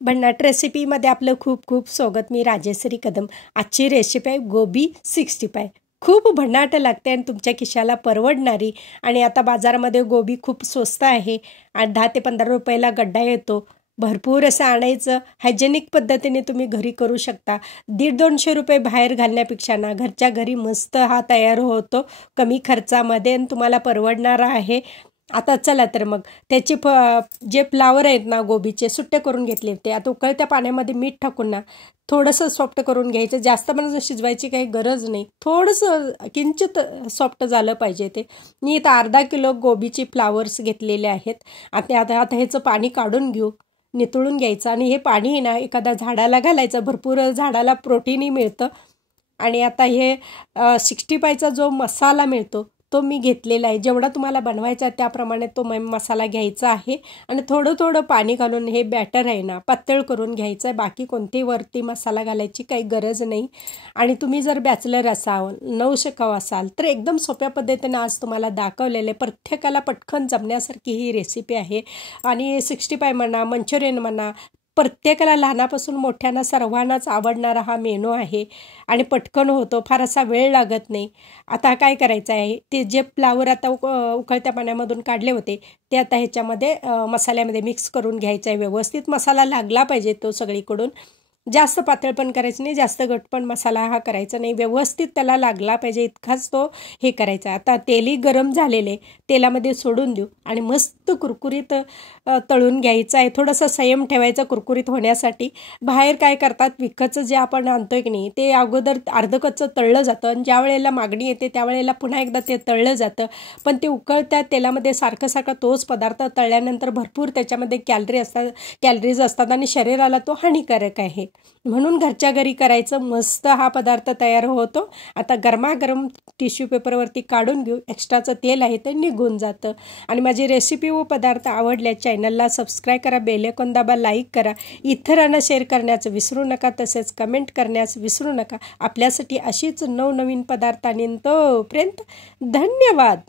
भन्नाट रेसिपीमध्ये आपलं खूप खूप स्वागत. मी राजेश्री कदम. आजची रेसिपी आहे गोबी 65. खूप भन्नाट लागते आणि तुमच्या खिशाला परवडणारी. आणि आता बाजारामध्ये गोबी खूप स्वस्त आहे आणि 10 ते 15 रुपयाला गड्डा येतो. भरपूर असं आणायचं. हायजेनिक पद्धतीने तुम्ही घरी करू शकता. 150-200 रुपये बाहेर घालण्यापेक्षा ना घरच्या घरी मस्त हा तयार होतो कमी खर्चामध्ये आणि तुम्हाला परवडणारा आहे. आता चला तर मग त्याचे जे फ्लावर आहेत ना गोबीचे सुट्टे करून घेतले ते आता उकळत्या पाण्यामध्ये मीठ टाकून ना थोडंसं सॉफ्ट करून घ्यायचं. जास्त पण शिजवायची काही गरज नाही. थोडंसं किंचित सॉफ्ट झालं पाहिजे ते. मी इथं अर्धा किलो गोबीचे फ्लावर्स घेतलेले आहेत. आता ह्याचं पाणी काढून घेऊ, नितळून घ्यायचं आणि हे पाणी ना एखाद्या झाडाला घालायचं. भरपूर झाडाला प्रोटीनही मिळतं. आणि आता हे 65चा जो मसाला मिळतो तो मी घेतलेला आहे. जेवढा तुम्हाला बनवायचा आहे त्याप्रमाणे तो मसाला घ्यायचा आहे आणि थोडं थोडं पाणी घालून हे बॅटर आहे ना पातळ करून घ्यायचं आहे. बाकी कोणतेही वरती मसाला घालायची काही गरज नाही. आणि तुम्ही जर बॅचलर असाल, नवशिकाऊ असाल तर एकदम सोप्या पद्धतीनं आज तुम्हाला दाखवलेले प्रत्येकाला पटकन जमण्यासारखी ही रेसिपी आहे. आणि 65 म्हणा, मंचुरियन म्हणा, प्रत्येकाला लहानापासून मोठ्यांना सर्वांनाच आवडणारा हा मेनू आहे आणि पटकन होतो. फार असा वेळ लागत नाही. आता काय करायचं आहे, ते जे फ्लावर आता उकळत्या पाण्यामधून काढले होते ते आता ह्याच्यामध्ये मसाल्यामध्ये मिक्स करून घ्यायचं आहे. व्यवस्थित मसाला लागला पाहिजे तो सगळीकडून. जास्त पातळ पण करायचं नाही, जास्त घट पण मसाला हा करायचा नाही. व्यवस्थित त्याला लागला पाहिजे इतकाच तो हे करायचा. आता तेलही गरम झालेले तेलामध्ये सोडून देऊ आणि मस्त कुरकुरीत तळून घ्यायचं आहे. थोडंसं संयम ठेवायचा कुरकुरीत होण्यासाठी. बाहेर काय करतात, विकतचं जे आपण आणतोय की नाही ते अगोदर अर्धकच्चं तळलं जातं आणि ज्या वेळेला मागणी येते त्यावेळेला पुन्हा एकदा ते तळलं जातं. पण ते उकळत्या तेलामध्ये सारखं सारखं तोच पदार्थ तळल्यानंतर भरपूर त्याच्यामध्ये कॅलरीज असतात आणि शरीराला तो हानिकारक आहे. म्हणून घरच्या घरी करायचं. मस्त हा पदार्थ तयार होतो. आता गरमागरम टिश्यू पेपरवरती काढून घेऊ. एक्स्ट्राचं तेल आहे ते निघून जातं. आणि माझी रेसिपी व पदार्थ आवडल्या चॅनलला सबस्क्राईब करा, बेल आयकॉन दाबा, लाईक करा, इतरांना शेअर करण्याचं विसरू नका, तसेच कमेंट करण्यास विसरू नका. आपल्यासाठी अशीच नवनवीन पदार्थांनी तोपर्यंत धन्यवाद.